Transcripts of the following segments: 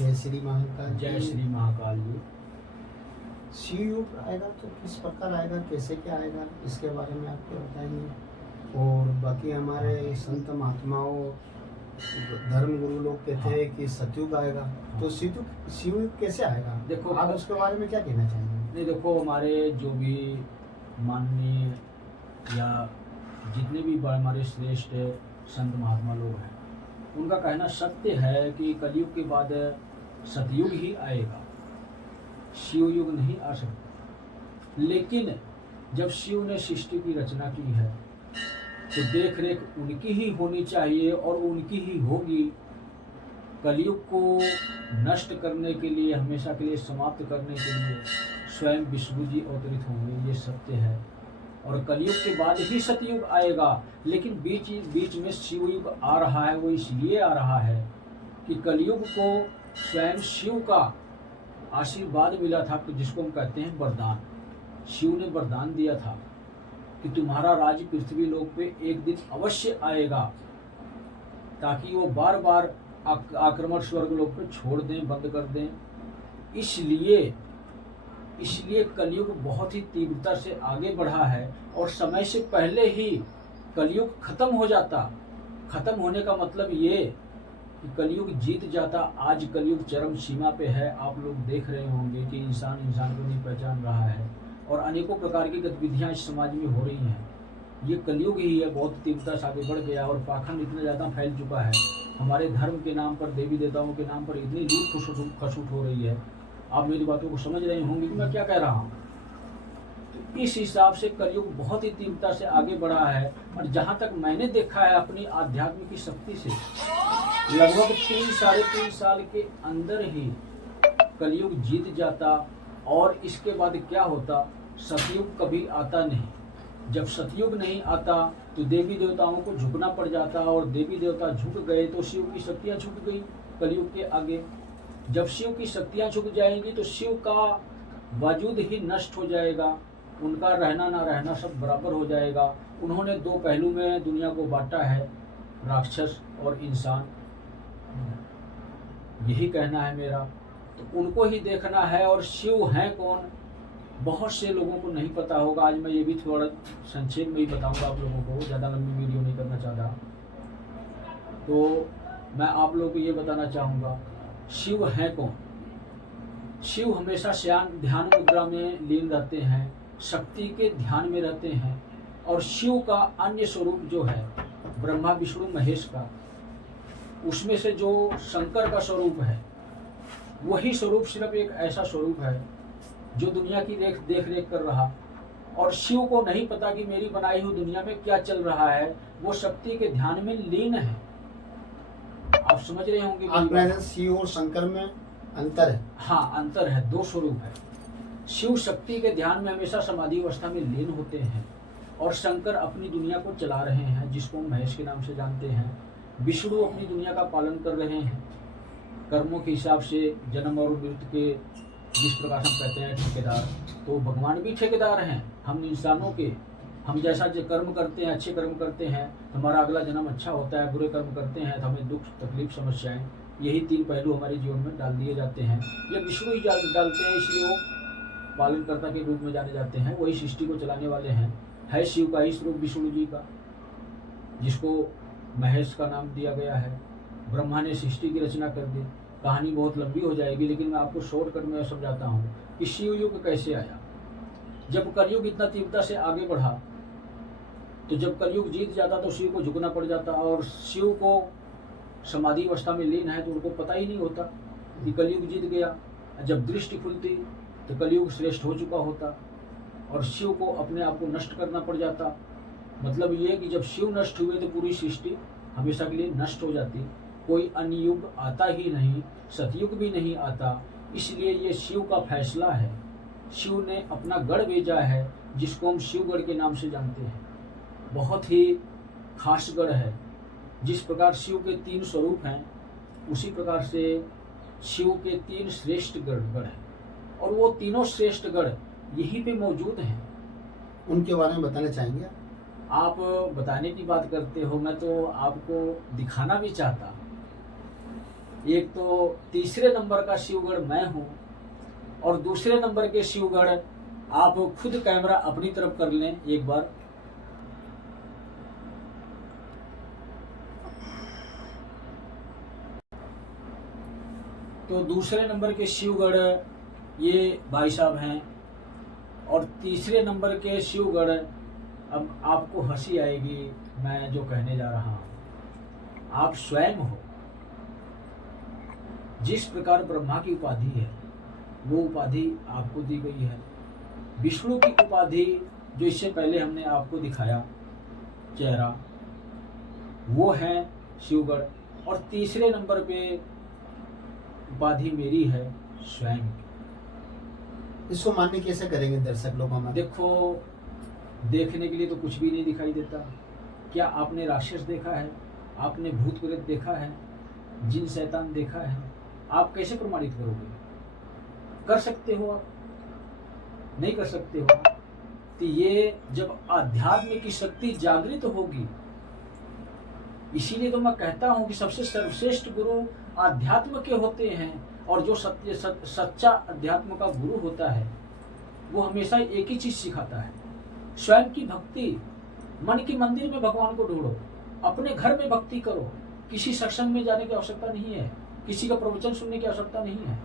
जय श्री महाकाल। जय श्री महाकाल जी। शिवयुग आएगा तो किस प्रकार आएगा, कैसे क्या आएगा, इसके बारे में आप क्या बताएंगे। और बाकी हमारे संत महात्माओं धर्म गुरु लोग कहते हैं कि सतयुग आएगा, तो शिवयुग कैसे आएगा, देखो आप उसके बारे में क्या कहना चाहेंगे। नहीं, देखो हमारे जो भी माननीय या जितने भी हमारे श्रेष्ठ संत महात्मा लोग हैं, उनका कहना सत्य है कि कलयुग के बाद सतयुग ही आएगा, शिवयुग नहीं आ सकता। लेकिन जब शिव ने सृष्टि की रचना की है तो देख रेख उनकी ही होनी चाहिए और उनकी ही होगी। कलयुग को नष्ट करने के लिए, हमेशा के लिए समाप्त करने के लिए स्वयं विष्णु जी अवतरित होंगे, ये सत्य है। और कलयुग के बाद ही सतयुग आएगा। लेकिन बीच में शिवयुग आ रहा है, वो इसलिए आ रहा है कि कलयुग को स्वयं शिव का आशीर्वाद मिला था, जिसको हम कहते हैं वरदान। शिव ने वरदान दिया था कि तुम्हारा राज्य पृथ्वी लोक पे एक दिन अवश्य आएगा, ताकि वो बार बार आक्रमण स्वर्ग लोक पे छोड़ दें, बंद कर दें। इसलिए कलयुग बहुत ही तीव्रता से आगे बढ़ा है और समय से पहले ही कलयुग खत्म हो जाता। खत्म होने का मतलब ये कि कलयुग जीत जाता। आज कलयुग चरम सीमा पे है। आप लोग देख रहे होंगे कि इंसान को नहीं पहचान रहा है और अनेकों प्रकार की गतिविधियां इस समाज में हो रही हैं। ये कलयुग ही है, बहुत तीव्रता से आगे बढ़ गया और पाखंड इतना ज़्यादा फैल चुका है। हमारे धर्म के नाम पर, देवी देवताओं के नाम पर इतनी लूट खसूट हो रही है। आप मेरी बातों को समझ रहे होंगे कि मैं क्या कह रहा हूँ। तो इस हिसाब से कलयुग बहुत ही तीव्रता से आगे बढ़ा है। और जहाँ तक मैंने देखा है अपनी आध्यात्म की शक्ति से, लगभग 3-3.5 साल के अंदर ही कलयुग जीत जाता। और इसके बाद क्या होता, सतयुग कभी आता नहीं। जब सतयुग नहीं आता तो देवी देवताओं को झुकना पड़ जाता, और देवी देवता झुक गए तो शिव की शक्तियाँ झुक गई कलयुग के आगे। जब शिव की शक्तियाँ झुक जाएंगी तो शिव का वजूद ही नष्ट हो जाएगा, उनका रहना ना रहना सब बराबर हो जाएगा। उन्होंने दो पहलू में दुनिया को बांटा है, राक्षस और इंसान। यही कहना है मेरा। तो उनको ही देखना है। और शिव हैं कौन, बहुत से लोगों को नहीं पता होगा। आज मैं ये भी थोड़ा संक्षेप में ही बताऊंगा आप लोगों को, ज़्यादा लंबी वीडियो नहीं करना चाहता। तो मैं आप लोगों को ये बताना चाहूँगा, शिव हैं कौन। शिव हमेशा ध्यान मुद्रा में लीन रहते हैं, शक्ति के ध्यान में रहते हैं। और शिव का अन्य स्वरूप जो है ब्रह्मा विष्णु महेश का, उसमें से जो शंकर का स्वरूप है, वही स्वरूप सिर्फ एक ऐसा स्वरूप है जो दुनिया की देख रेख कर रहा। और शिव को नहीं पता कि मेरी बनाई हुई दुनिया में क्या चल रहा है, वो शक्ति के ध्यान में लीन है। आप समझ रहे होंगे शिव और शंकर में अंतर है। हाँ, अंतर है, दो स्वरूप है। शिव शक्ति के ध्यान में हमेशा समाधि अवस्था में लीन होते हैं, और शंकर अपनी दुनिया को चला रहे हैं, जिसको हम महेश के नाम से जानते हैं। विष्णु अपनी दुनिया का पालन कर रहे हैं, कर्मों के हिसाब से, जन्म और मृत्यु के, जिस प्रकार हम कहते हैं ठेकेदार। तो भगवान भी ठेकेदार हैं हम इंसानों के। हम जैसा जो कर्म करते हैं, अच्छे कर्म करते हैं तो हमारा अगला जन्म अच्छा होता है, बुरे कर्म करते हैं तो हमें दुख तकलीफ समस्याएं, यही 3 पहलू हमारे जीवन में डाल दिए जाते हैं। ये विष्णु ही डालते हैं, इसलिए वो पालनकर्ता के रूप में जाने जाते हैं। वही सृष्टि को चलाने वाले हैं। है शिव का ही स्वरूप विष्णु जी का, जिसको महेश का नाम दिया गया है। ब्रह्मा ने सृष्टि की रचना कर दी। कहानी बहुत लंबी हो जाएगी, लेकिन मैं आपको शॉर्टकट में समझाता हूँ कि शिव युग कैसे आया। जब कलयुग इतना तीव्रता से आगे बढ़ा, तो जब कलयुग जीत जाता तो शिव को झुकना पड़ जाता। और शिव को समाधि अवस्था में लीन है तो उनको पता ही नहीं होता कि कलयुग जीत गया। जब दृष्टि खुलती तो कलयुग श्रेष्ठ हो चुका होता, और शिव को अपने आप को नष्ट करना पड़ जाता। मतलब ये कि जब शिव नष्ट हुए तो पूरी सृष्टि हमेशा के लिए नष्ट हो जाती। कोई अन्य युग आता ही नहीं, सतयुग भी नहीं आता। इसलिए ये शिव का फैसला है। शिव ने अपना गढ़ भेजा है, जिसको हम शिवगढ़ के नाम से जानते हैं। बहुत ही खास गढ़ है। जिस प्रकार शिव के 3 स्वरूप हैं, उसी प्रकार से शिव के 3 श्रेष्ठ गढ़ हैं, और वो तीनों श्रेष्ठ गढ़ यहीं पे मौजूद हैं। उनके बारे में बताना चाहेंगे आप? बताने की बात करते हो, मैं तो आपको दिखाना भी चाहता। एक तो तीसरे नंबर का शिवगढ़ मैं हूं, और दूसरे नंबर के शिवगढ़ आप खुद कैमरा अपनी तरफ कर लें एक बार। तो दूसरे नंबर के शिवगढ़ ये भाई साहब हैं, और तीसरे नंबर के शिवगढ़, अब आपको हंसी आएगी मैं जो कहने जा रहा हूं, आप स्वयं हो। जिस प्रकार ब्रह्मा की उपाधि है वो उपाधि आपको दी गई है। विष्णु की उपाधि जो इससे पहले हमने आपको दिखाया चेहरा, वो है शिवगढ़, और तीसरे नंबर पे उपाधि मेरी है स्वयं। इसको मान्य कैसे करेंगे दर्शक लोग हमारे? देखो, देखने के लिए तो कुछ भी नहीं दिखाई देता। क्या आपने राक्षस देखा है? आपने भूत प्रेत देखा है? जिन शैतान देखा है? आप कैसे प्रमाणित करोगे? कर सकते हो आप? नहीं कर सकते हो। तो ये जब आध्यात्म की शक्ति जागृत होगी, इसीलिए तो मैं कहता हूं कि सबसे सर्वश्रेष्ठ गुरु आध्यात्म के होते हैं, और जो सच्चा अध्यात्म का गुरु होता है वो हमेशा एक ही चीज सिखाता है, स्वयं की भक्ति। मन की मंदिर में भगवान को ढूंढो, अपने घर में भक्ति करो। किसी सत्संग में जाने की आवश्यकता नहीं है, किसी का प्रवचन सुनने की आवश्यकता नहीं है।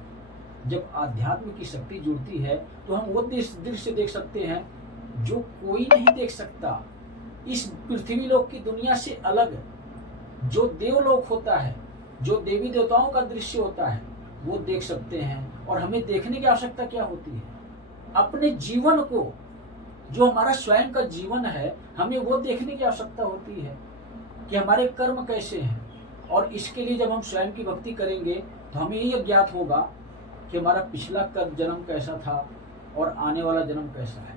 जब आध्यात्म की शक्ति जुड़ती है तो हम वो दृश्य देख सकते हैं जो कोई नहीं देख सकता। इस पृथ्वी लोक की दुनिया से अलग जो देवलोक होता है, जो देवी देवताओं का दृश्य होता है, वो देख सकते हैं। और हमें देखने की आवश्यकता क्या होती है? अपने जीवन को, जो हमारा स्वयं का जीवन है, हमें वो देखने की आवश्यकता होती है कि हमारे कर्म कैसे हैं। और इसके लिए जब हम स्वयं की भक्ति करेंगे तो हमें ये ज्ञात होगा कि हमारा पिछला जन्म कैसा था और आने वाला जन्म कैसा है।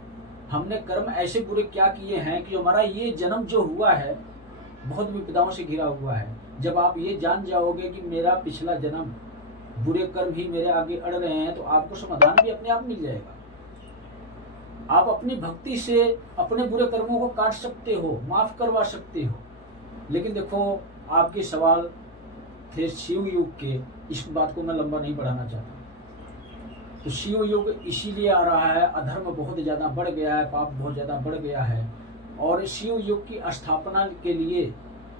हमने कर्म ऐसे बुरे क्या किए हैं कि हमारा ये जन्म जो हुआ है बहुत विपदाओं से घिरा हुआ है। जब आप ये जान जाओगे कि मेरा पिछला जन्म बुरे कर्म ही मेरे आगे अड़ रहे हैं, तो आपको समाधान भी अपने आप मिल जाएगा। आप अपनी भक्ति से अपने बुरे कर्मों को काट सकते हो, माफ करवा सकते हो। लेकिन देखो, आपके सवाल थे शिव युग के, इस बात को मैं लंबा नहीं बढ़ाना चाहता। तो शिव युग इसीलिए आ रहा है, अधर्म बहुत ज्यादा बढ़ गया है, पाप बहुत ज्यादा बढ़ गया है, और शिव युग की स्थापना के लिए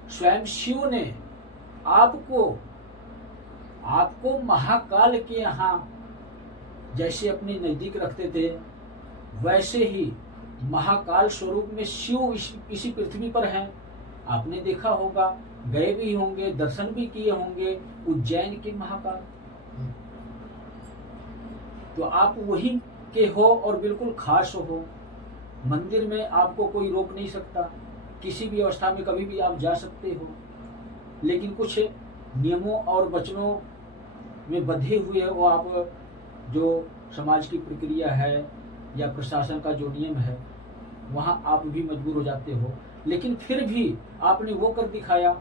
स्वयं शिव ने आपको महाकाल के यहाँ जैसे अपने नजदीक रखते थे, वैसे ही महाकाल स्वरूप में शिव इसी पृथ्वी पर हैं। आपने देखा होगा, गए भी होंगे, दर्शन भी किए होंगे उज्जैन के महाकाल। तो आप वही के हो और बिल्कुल खास हो। मंदिर में आपको कोई रोक नहीं सकता, किसी भी अवस्था में कभी भी आप जा सकते हो। लेकिन कुछ नियमों और वचनों में बंधे हुए वो आप, जो समाज की प्रक्रिया है या प्रशासन का जो नियम है, वहाँ आप भी मजबूर हो जाते हो। लेकिन फिर भी आपने वो कर दिखाया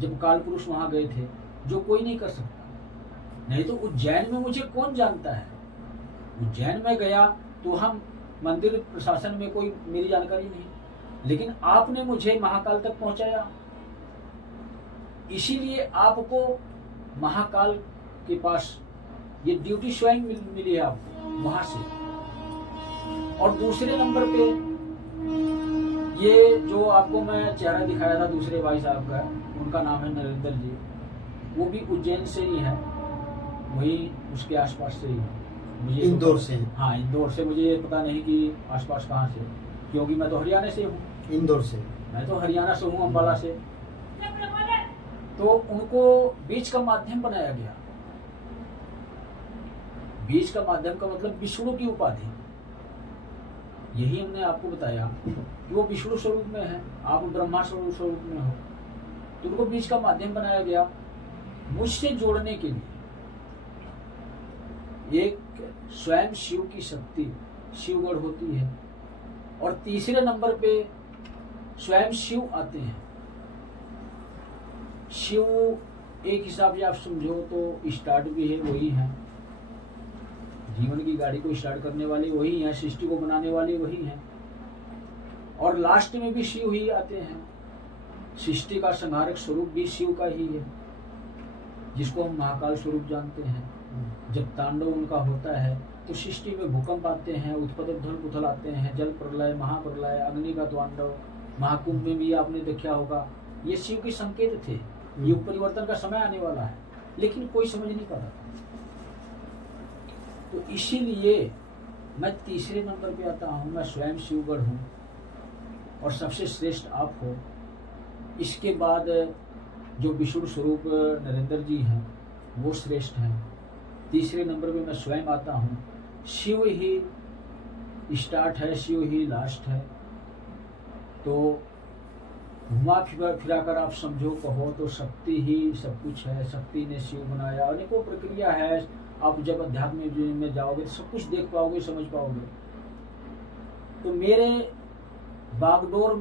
जब काल पुरुष वहाँ गए थे, जो कोई नहीं कर सकता। नहीं तो उज्जैन में मुझे कौन जानता है? उज्जैन में गया तो हम मंदिर प्रशासन में कोई मेरी जानकारी नहीं, लेकिन आपने मुझे महाकाल तक पहुंचाया। इसीलिए आपको महाकाल के पास ये ड्यूटी स्वयं मिली है आपको वहां से। और दूसरे नंबर पे ये जो आपको मैं चेहरा दिखाया था दूसरे भाई साहब का, उनका नाम है नरेंद्र जी, वो भी उज्जैन से ही है, वही उसके आसपास से ही है। मुझे इंदौर से? हाँ, इंदौर से। मुझे पता नहीं कि आसपास कहाँ से, क्योंकि मैं तो हरियाणा से हूँ। इंदौर से? मैं तो हरियाणा से हूँ, अम्बाला से। तो उनको बीच का माध्यम बनाया गया। बीच का माध्यम का मतलब विष्णु की उपाधि। यही हमने आपको बताया कि वो विष्णु स्वरूप में है, आप ब्रह्मा स्वरूप में हो। तो उनको बीच का माध्यम बनाया गया मुझसे जोड़ने के लिए। एक स्वयं शिव की शक्ति शिवगढ़ होती है, और तीसरे नंबर पे स्वयं शिव आते हैं। शिव एक हिसाब से आप समझो तो स्टार्ट भी है, वही है। जीवन की गाड़ी को स्टार्ट करने वाले वही हैं, सृष्टि को बनाने वाले वही हैं, और लास्ट में भी शिव ही आते हैं। सृष्टि का संहारक स्वरूप भी शिव का ही है। जिसको हम महाकाल स्वरूप जानते हैं। जब तांडव उनका होता है तो सृष्टि में भूकंप आते हैं, उत्पल उथल आते हैं, जल प्रलय, महाप्रलय, अग्नि का तांडव, महाकुंभ में भी आपने देखा होगा। ये शिव के संकेत थे, युग परिवर्तन का समय आने वाला है, लेकिन कोई समझ नहीं पा रहा था। तो इसीलिए मैं तीसरे नंबर पे आता हूँ। मैं स्वयं शिवगढ़ हूँ और सबसे श्रेष्ठ आप हो। इसके बाद जो विष्णु स्वरूप नरेंद्र जी हैं वो श्रेष्ठ हैं। तीसरे नंबर पे मैं स्वयं आता हूँ। शिव ही स्टार्ट है, शिव ही लास्ट है। तो घुमा फिरा कर आप समझो, कहो तो शक्ति ही सब कुछ है। शक्ति ने शिव बनाया। अनेकों प्रक्रिया है। आप जब अध्यात्म में जाओगे तो सब कुछ देख पाओगे, समझ पाओगे। तो मेरे बागडोर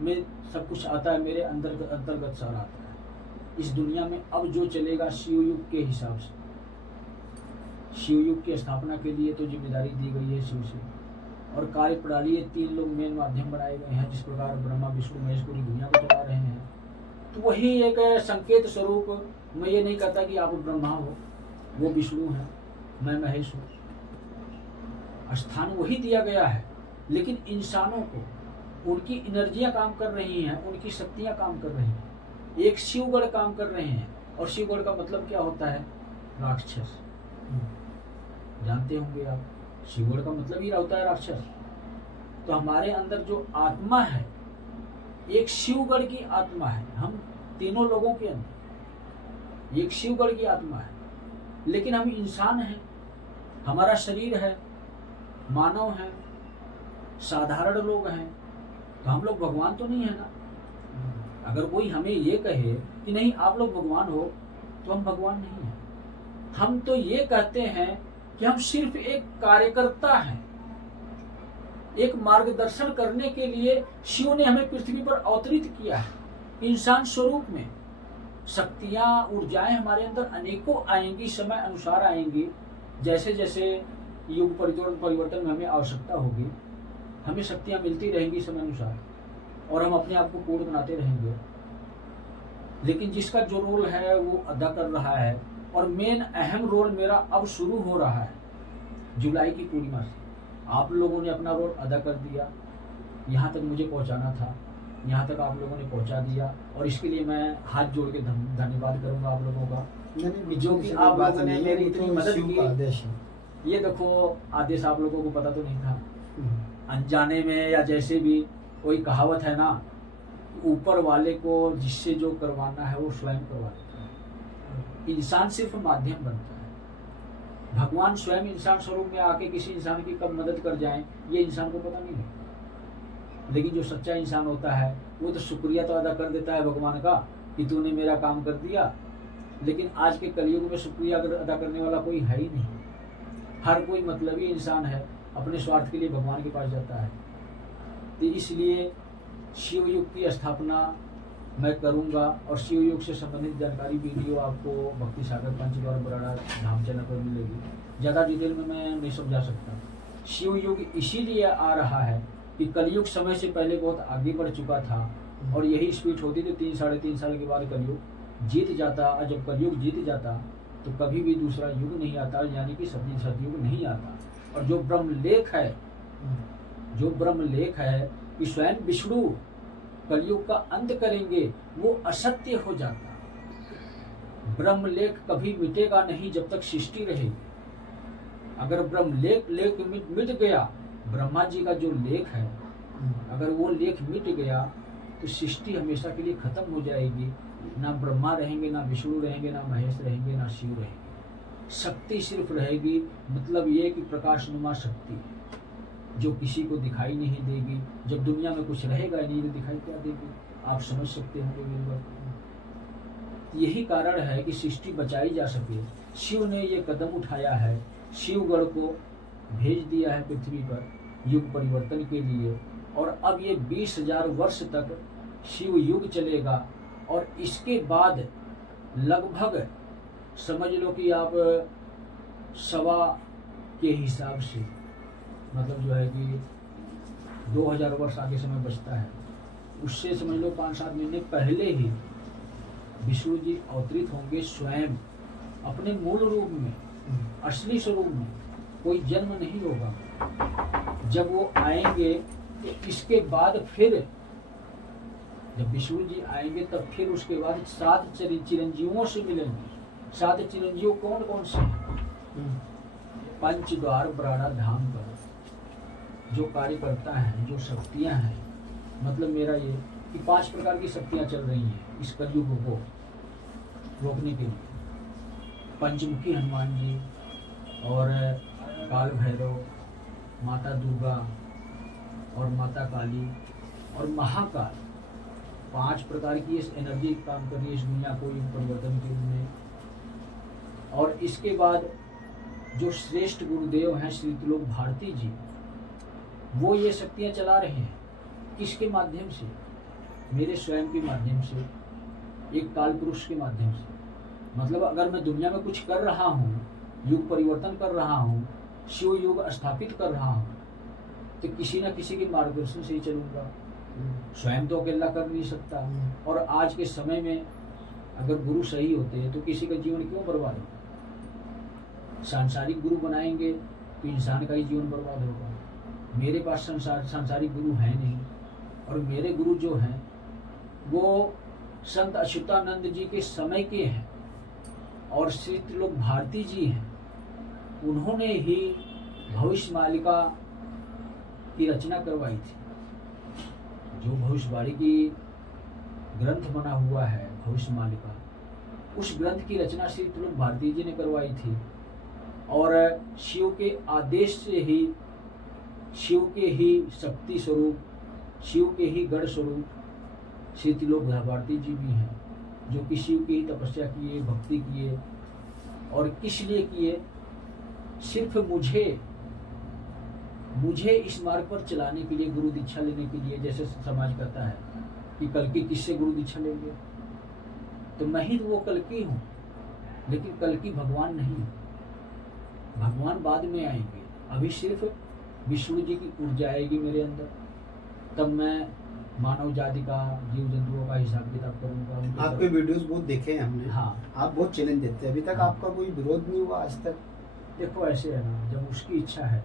में सब कुछ आता है, मेरे अंतर्गत सारा आता है। इस दुनिया में अब जो चलेगा शिव युग के हिसाब से। शिव युग की स्थापना के लिए तो जिम्मेदारी दी गई है शिव से, और कार्य प्रणाली ये 3 लोग मेन माध्यम बनाए गए हैं। जिस प्रकार ब्रह्मा विष्णु महेश पूरी दुनिया को चला रहे हैं, तो वही एक संकेत स्वरूप। मैं ये नहीं कहता कि आप ब्रह्मा हो, वो विष्णु है, मैं महेश हूँ। स्थान वही दिया गया है, लेकिन इंसानों को उनकी एनर्जियां काम कर रही हैं, उनकी शक्तियां काम कर रही हैं। एक शिवगढ़ काम कर रहे हैं। और शिवगढ़ का मतलब क्या होता है? राक्षस। जानते होंगे आप, शिवगढ़ का मतलब ही होता है राक्षस। तो हमारे अंदर जो आत्मा है, एक शिवगढ़ की आत्मा है। हम तीनों लोगों के अंदर एक शिवगढ़ की आत्मा है, लेकिन हम इंसान हैं। हमारा शरीर है, मानव है, साधारण लोग हैं। तो हम लोग भगवान तो नहीं है ना। अगर कोई हमें ये कहे कि नहीं आप लोग भगवान हो, तो हम भगवान नहीं हैं। हम तो ये कहते हैं कि हम सिर्फ एक कार्यकर्ता हैं। एक मार्गदर्शन करने के लिए शिव ने हमें पृथ्वी पर अवतरित किया है इंसान स्वरूप में। शक्तियां, ऊर्जाएं हमारे अंदर अनेकों आएंगी, समय अनुसार आएंगी। जैसे जैसे युग परिवर्तन में हमें आवश्यकता होगी, हमें शक्तियां मिलती रहेंगी समय अनुसार, और हम अपने आप को पूर्ण बनाते रहेंगे। लेकिन जिसका जो रोल है वो अदा कर रहा है, और मेन अहम रोल मेरा अब शुरू हो रहा है जुलाई की पूर्णिमा से। आप लोगों ने अपना रोल अदा कर दिया, यहाँ तक मुझे पहुँचाना था, यहाँ तक आप लोगों ने पहुँचा दिया, और इसके लिए मैं हाथ जोड़ के धन्यवाद करूँगा आप लोगों का, जो कि आप लोगों ने मेरी इतनी मदद की। ये देखो, आदेश आप लोगों को पता तो नहीं था, अनजाने में या जैसे भी। कोई कहावत है ना, ऊपर वाले को जिससे जो करवाना है वो स्वयं करवा देता है। इंसान सिर्फ माध्यम बनता है। भगवान स्वयं इंसान स्वरूप में आके किसी इंसान की कब मदद कर जाएं, ये इंसान को पता नहीं है। लेकिन जो सच्चा इंसान होता है वो तो शुक्रिया तो अदा कर देता है भगवान का कि तूने मेरा काम कर दिया। लेकिन आज के कलयुग में शुक्रिया अदा करने वाला कोई है ही नहीं। हर कोई मतलबी इंसान है, अपने स्वार्थ के लिए भगवान के पास जाता है। तो इसलिए शिव युग की स्थापना मैं करूंगा, और शिव युग से संबंधित जानकारी वीडियो आपको भक्ति सागर पंचगौर बराड़ा धाम चैनल पर मिलेगी। ज़्यादा डिटेल में मैं नहीं समझा सकता। शिव युग इसीलिए आ रहा है कि कलयुग समय से पहले बहुत आगे बढ़ चुका था, और यही स्पीड होती तो 3-3.5 साल के बाद कलयुग जीत जाता। और जब कलयुग जीत जाता तो कभी भी दूसरा युग नहीं आता, यानी कि सतयुग नहीं आता। और जो ब्रह्मलेख है कि स्वयं विष्णु कलयुग का अंत करेंगे, वो असत्य हो जाता। ब्रह्मलेख कभी मिटेगा नहीं जब तक सृष्टि रहेगी। अगर ब्रह्मलेख मिट गया, ब्रह्मा जी का जो लेख है, अगर वो लेख मिट गया तो सृष्टि हमेशा के लिए खत्म हो जाएगी। ना ब्रह्मा रहेंगे, ना विष्णु रहेंगे, ना महेश रहेंगे, ना शिव रहेंगे। शक्ति सिर्फ रहेगी। मतलब ये कि प्रकाशनुमा शक्ति जो किसी को दिखाई नहीं देगी। जब दुनिया में कुछ रहेगा नहीं तो दिखाई क्या देगी, आप समझ सकते होंगे मेरी बात। यही कारण है कि सृष्टि बचाई जा सके, शिव ने ये कदम उठाया है। शिवगढ़ को भेज दिया है पृथ्वी पर युग परिवर्तन के लिए, और अब ये 20,000 वर्ष तक शिव युग चलेगा। और इसके बाद लगभग समझ लो कि आप 1.25 के हिसाब से, मतलब जो है कि 2000 वर्ष आगे समय बचता है। उससे समझ लो 5-7 महीने पहले ही विष्णु जी अवतरित होंगे स्वयं अपने मूल रूप में, असली स्वरूप में। कोई जन्म नहीं होगा। जब वो आएंगे तो इसके बाद फिर जब विष्णु जी आएंगे तब फिर उसके बाद 7 चिरंजीवों से मिलेंगे। 7 चिरंजीव कौन कौन से हैं? पंचद्वार बराड़ा धाम पर जो कार्य करता है, जो शक्तियां हैं, मतलब मेरा ये कि 5 प्रकार की शक्तियां चल रही हैं इस कलयुग को रोकने के लिए। पंचमुखी हनुमान जी और काल भैरव, माता दुर्गा और माता काली और महाकाल, 5 प्रकार की इस एनर्जी काम कर रही है इस दुनिया को युग परिवर्तन के लिए। और इसके बाद जो श्रेष्ठ गुरुदेव हैं श्री त्रिलोक भारती जी, वो ये शक्तियां चला रहे हैं। किसके माध्यम से? मेरे स्वयं के माध्यम से, एक काल पुरुष के माध्यम से। मतलब अगर मैं दुनिया में कुछ कर रहा हूँ, युग परिवर्तन कर रहा हूँ, शिव युग स्थापित कर रहा हूँ, तो किसी न किसी के मार्गदर्शन से ही चलूंगा। स्वयं तो अकेला कर नहीं सकता। और आज के समय में अगर गुरु सही होते हैं तो किसी का जीवन क्यों बर्बाद होगा? सांसारिक गुरु बनाएंगे तो इंसान का ही जीवन बर्बाद होगा। मेरे पास सांसारिक गुरु है नहीं, और मेरे गुरु जो हैं वो संत अच्युतानंद जी के समय के हैं और श्री त्रिलोक भारती जी हैं। उन्होंने ही भविष्य मालिका की रचना करवाई थी। जो भविष्यवाणी की ग्रंथ बना हुआ है भविष्य मालिका, उस ग्रंथ की रचना श्री त्रिलोक भारती जी ने करवाई थी। और शिव के आदेश से ही, शिव के ही शक्ति स्वरूप, शिव के ही गढ़ स्वरूप श्री त्रिलोक भारती जी भी हैं, जो कि शिव की तपस्या किए, भक्ति किए। और किस लिए किए? सिर्फ मुझे इस मार्ग पर चलाने के लिए, गुरु दीक्षा लेने के लिए। जैसे समाज कहता है कि कल की किससे गुरु दीक्षा लेंगे, तो मैं ही तो वो कल की हूँ, लेकिन कल की भगवान नहीं। भगवान बाद में आएंगे। अभी सिर्फ विष्णु जी की ऊर्जा आएगी मेरे अंदर, तब मैं मानव जाति का, जीव जंतुओं का हिसाब किताब करूंगा। आपके वीडियोस बहुत देखे हैं हमने। हाँ, आप बहुत चैलेंज देते हैं। अभी तक हाँ। आपका कोई विरोध नहीं हुआ आज तक? देखो ऐसे है ना, जब उसकी इच्छा है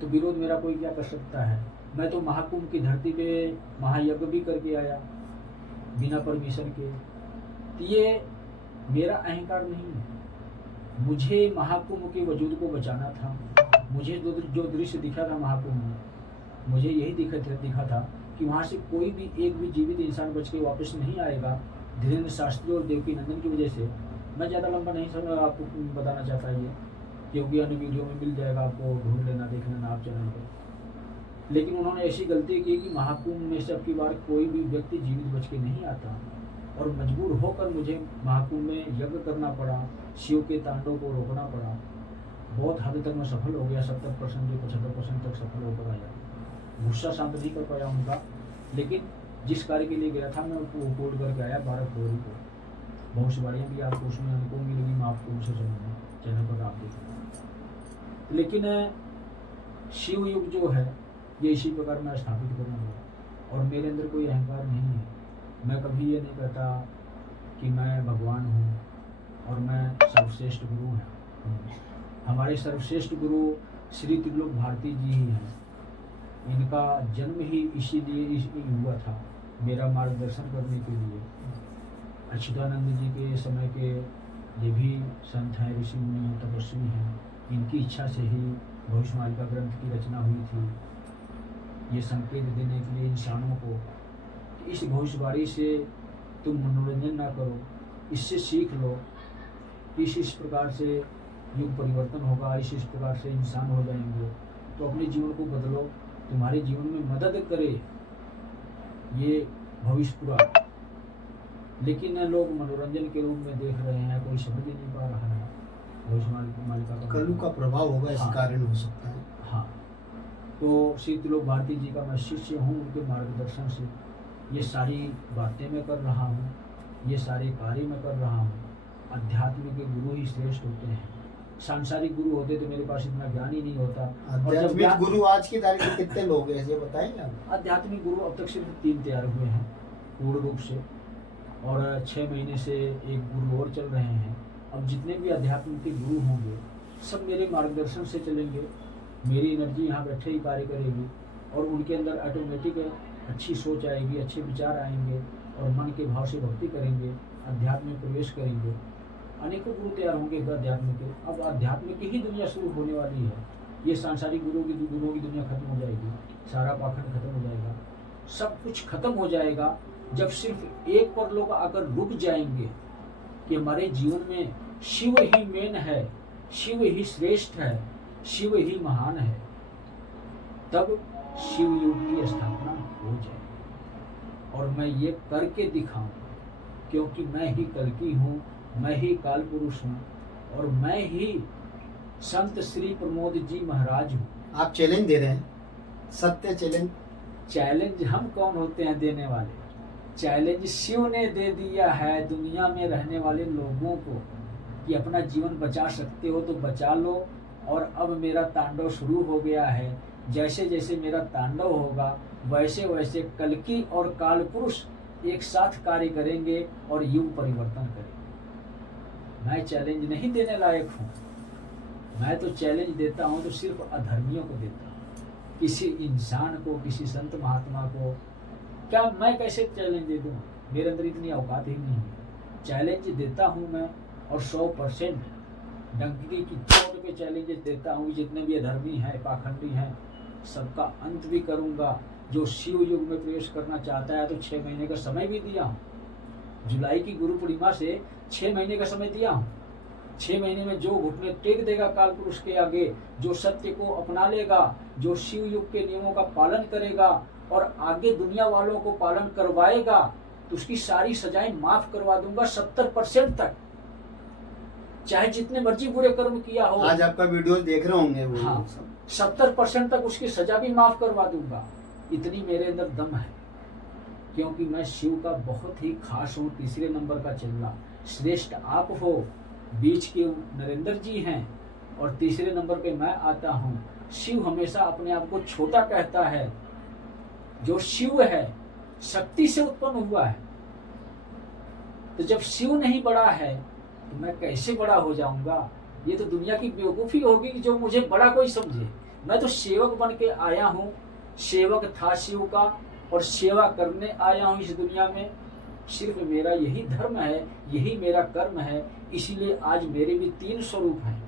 तो विरोध मेरा कोई क्या कर सकता है? मैं तो महाकुंभ की धरती पे महायज्ञ भी करके आया बिना परमिशन के। तो ये मेरा अहंकार नहीं है। मुझे महाकुंभ के वजूद को बचाना था। मुझे जो दृश्य दिखा था महाकुंभ में, मुझे यही दिखा था कि वहाँ से कोई भी एक भी जीवित इंसान बच के वापस नहीं आएगा, धीरेन्द्र शास्त्री और देवकी नंदन की वजह से। मैं ज़्यादा लंबा नहीं समझ आपको बताना चाहता ये, क्योंकि अन्य वीडियो में मिल जाएगा, आपको ढूंढ लेना, देख लेना आप चैनल पर। लेकिन उन्होंने ऐसी गलती की कि महाकुंभ में से अब की बार कोई भी व्यक्ति जीवित बच के नहीं आता, और मजबूर होकर मुझे महाकुंभ में यज्ञ करना पड़ा, शिव के तांडव को रोकना पड़ा। बहुत हद तक मैं सफल हो गया, 70% से 75% तक सफल होकर आया। गुस्सा शांत नहीं कर पाया उनका, लेकिन जिस कार्य के लिए गया था मैं उसको रिपोर्ट करके आया 12 फरवरी को। भविष्यवाणियाँ भी आपको उसमें हमको मिलेगी, मैं आपको उनसे सुनूंगा, चैनल पर आप देखेंगे। लेकिन शिव युग जो है ये इसी प्रकार मैं स्थापित करूँगा, और मेरे अंदर कोई अहंकार नहीं है। मैं कभी ये नहीं कहता कि मैं भगवान हूँ और मैं सर्वश्रेष्ठ गुरु हूँ। हमारे सर्वश्रेष्ठ गुरु श्री त्रिलोक भारती जी ही हैं। इनका जन्म ही इसीलिए हुआ था, मेरा मार्गदर्शन करने के लिए। अच्युतानंद जी के समय के ये भी संत हैं, ऋषि मुनि हैं, तपस्वी हैं। इनकी इच्छा से ही भविष्यवाणी का ग्रंथ की रचना हुई थी, ये संकेत देने के लिए इंसानों को। इस भविष्यवाणी से तुम मनोरंजन ना करो, इससे सीख लो। इस प्रकार से युग परिवर्तन होगा, इस प्रकार से इंसान हो जाएंगे। तो अपने जीवन को बदलो, तुम्हारे जीवन में मदद करे ये भविष्य पुराण। लेकिन लोग मनोरंजन के रूप में देख रहे हैं, कोई समझ ही नहीं पा रहा है। भविष्य मालिका का कलु का प्रभाव होगा, इस हाँ। कारण हो सकता है। हाँ, तो श्री त्रिलोक भारती जी का मैं शिष्य हूँ। उनके मार्गदर्शन से ये सारी बातें मैं कर रहा हूँ, ये सारे कार्य मैं कर रहा हूँ। अध्यात्म के गुरु ही श्रेष्ठ होते हैं। सांसारिक गुरु होते तो मेरे पास इतना ज्ञान ही नहीं होता। आध्यात्मिक गुरु आज की तारीख में कितने लोग हैं, ये बताइए आप। आध्यात्मिक गुरु अब तक सिर्फ 3 तैयार हुए हैं पूर्ण रूप से। और 6 महीने से एक गुरु और चल रहे हैं। अब जितने भी अध्यात्म के गुरु होंगे सब मेरे मार्गदर्शन से चलेंगे, मेरी एनर्जी यहाँ बैठे ही कार्य करेगी और उनके अंदर ऑटोमेटिक अच्छी सोच आएगी, अच्छे विचार आएंगे और मन के भाव से भक्ति करेंगे, अध्यात्म में प्रवेश करेंगे। अनेकों गुरु तैयार होंगे अध्यात्म के। अब अध्यात्म की ही दुनिया शुरू होने वाली है। ये सांसारिक गुरुओं की दुनिया खत्म हो जाएगी, सारा पाखंड खत्म हो जाएगा, सब कुछ खत्म हो जाएगा जब सिर्फ एक पर लोग आकर रुक जाएंगे कि हमारे जीवन में शिव ही मेन है, शिव ही श्रेष्ठ है, शिव ही महान है, तब शिव युग की स्थापना हो जाएगी। और मैं ये करके दिखाऊं, क्योंकि मैं ही कल्कि हूँ, मैं ही काल पुरुष हूँ और मैं ही संत श्री प्रमोद जी महाराज हूँ। आप चैलेंज दे रहे हैं, सत्य चैलेंज। चैलेंज हम कौन होते हैं देने वाले? चैलेंज शिव ने दे दिया है दुनिया में रहने वाले लोगों को कि अपना जीवन बचा सकते हो तो बचा लो। और अब मेरा तांडव शुरू हो गया है, जैसे जैसे मेरा तांडव होगा वैसे वैसे कल्कि और काल पुरुष एक साथ कार्य करेंगे और युग परिवर्तन करेंगे। मैं चैलेंज नहीं देने लायक हूँ, मैं तो चैलेंज देता हूँ तो सिर्फ अधर्मियों को देता हूँ, किसी इंसान को, किसी संत महात्मा को क्या मैं कैसे चैलेंज दे दूँ? मेरे अंदर इतनी औकात ही नहीं है। चैलेंज देता हूँ मैं और 100% डंकी की चोट पे चैलेंजेस देता हूँ। जितने भी अधर्मी हैं, पाखंडी हैं, सबका अंत भी करूँगा। जो शिव युग में प्रवेश करना चाहता है तो 6 महीने का समय भी दिया हूँ। जुलाई की गुरु पूर्णिमा से 6 महीने का समय दिया हूँ। 6 महीने में जो घुटने टेक देगा काल पुरुष के आगे, जो सत्य को अपना लेगा, जो शिव युग के नियमों का पालन करेगा और आगे दुनिया वालों को पालन करवाएगा, तो उसकी सारी सजाएं माफ करवा दूंगा 70% तक, चाहे जितने मर्जी बुरे कर्म किया हो। आज आपका वीडियो देख रहे होंगे वो। हाँ, 70% तक उसकी सजा भी माफ करवा दूंगा। इतनी मेरे अंदर दम है, क्योंकि मैं शिव का बहुत ही खास हूँ। तीसरे नंबर का चेला, श्रेष्ठ आप हो, बीच के नरेंद्र जी हैं और तीसरे नंबर पे मैं आता हूँ। शिव हमेशा अपने आप को छोटा कहता है। जो शिव है शक्ति से उत्पन्न हुआ है, तो जब शिव नहीं बड़ा है तो मैं कैसे बड़ा हो जाऊंगा? ये तो दुनिया की बेवकूफी होगी कि जो मुझे बड़ा कोई समझे। मैं तो सेवक बन के आया हूँ, सेवक था शिव का और सेवा करने आया हूँ इस दुनिया में। सिर्फ मेरा यही धर्म है, यही मेरा कर्म है। इसीलिए आज मेरे भी 3 स्वरूप हैं।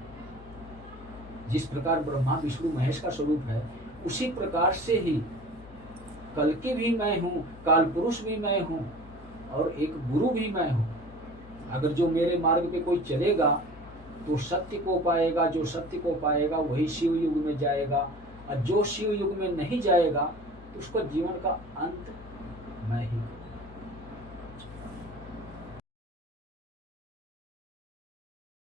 जिस प्रकार ब्रह्मा विष्णु महेश का स्वरूप है, उसी प्रकार से ही कल्कि भी मैं हूँ, काल पुरुष भी मैं हूँ और एक गुरु भी मैं हूँ। अगर जो मेरे मार्ग पे कोई चलेगा तो सत्य को पाएगा, जो सत्य को पाएगा वही शिव युग में जाएगा, और जो शिव युग में नहीं जाएगा तो उसका जीवन का अंत मैं ही